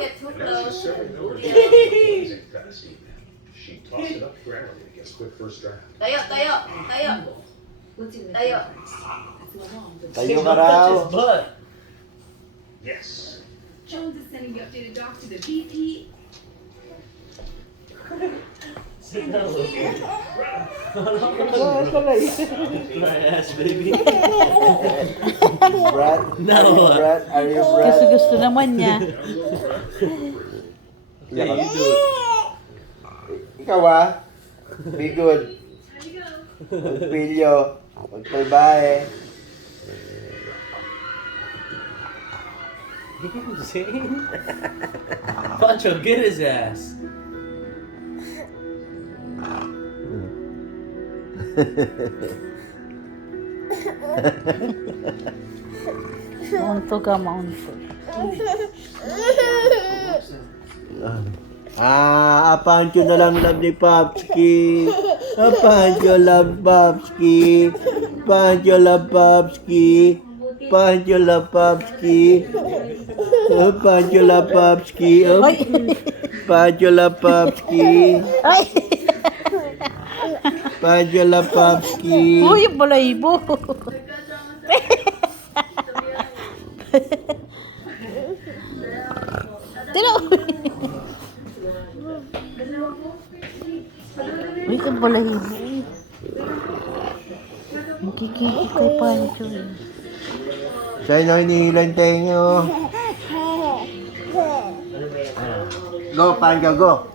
get too close. She tossed it up grandly against quick first draft. Tayo. Tayo. Tayo ka raw. Yes. Jones is sending the updated doc to the VP. Yes, baby. Brad? No. Brad? Are you Brad? Kasi gusto naman niya. Yeah, you do it. Ikaw ah? Be good. Pilyo. Bye-bye. Zane? Pancho, get his ass. Maunto ka, maunto. Pancho na lang love ni Popski. Pancho love Popski. Pancho love Popski. Pancho love Popski. Pancho love Popski. Ay! Pancho love Popski. Ay! Pancho love Popski. Uy, yung balahibo. Tino! Uy, yung balahibo. Nakikita kay Pancho eh. Sa'yo na hinihilan tayo nyo. Go, Pancho, go.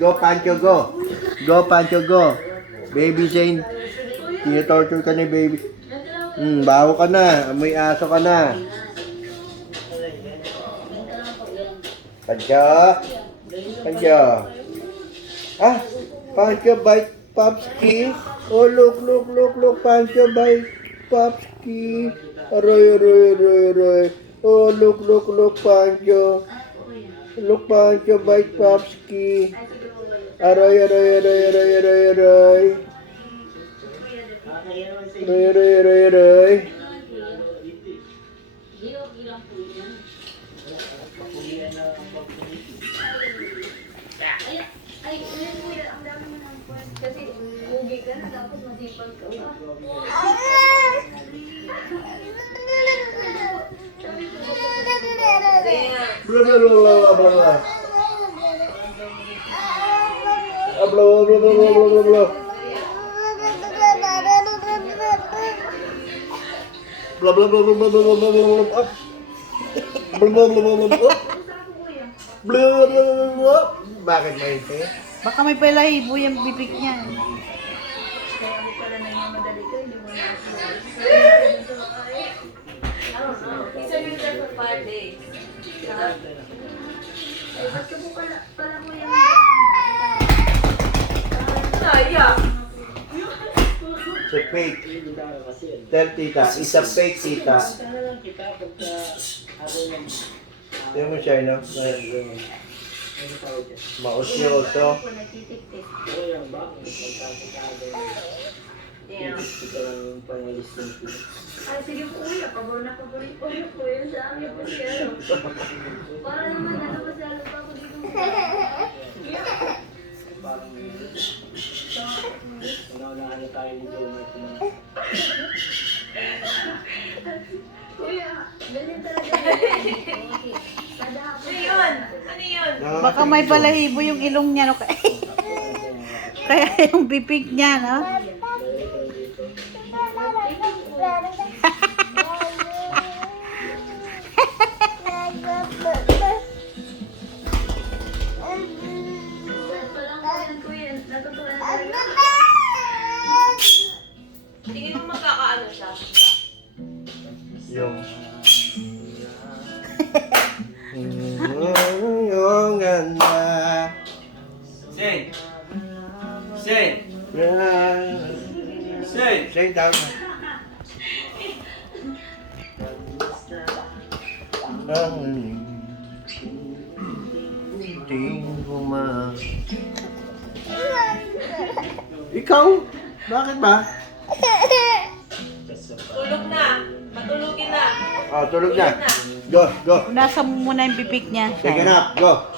Go, Pancho, go. Go, Pancho, go. Baby Zane. Tinatorture ka ni baby. Baho ka na. Amoy aso ka na. Pancho. Pancho. Pancho bite Popski. Oh, look. Pancho bite Popski. Aroy. Oh, look, Pancho. Look, Pancho bite Popski. Aroy. Aroy. Ay, kuya, ang dami mo ng point. Kasi mugi ka na, dapat masipag ka. Bakit mainte? Baka may balahibo yung bibig niya. Kaya mo pala na yung madali ka, hindi mo na ako. I don't know. He's been there for 5 days. Ay, ba't ka po pala mo yung... Sayang! It's a fake. Tell tita, it's a fake tita. Tingnan mo siya, no? Mausyoso. Damn. Ay, sige po kuya, paborito ko yun sa amin po siya. Para naman, masyado pa ako dito. Kuya, ganyan talaga. Ano yun? Baka may balahibo yung ilong niya. No? Kaya yung bibig niya, no? Tingin mo magkakaano siya? Yung... Yung ganda. Zane! Zane! Say down. Ikaw? Bakit ba? Tulog na. Matulogin na. Oh, tulog na. Go, go. Punasan mo muna yung bibig niya. Take it up, go.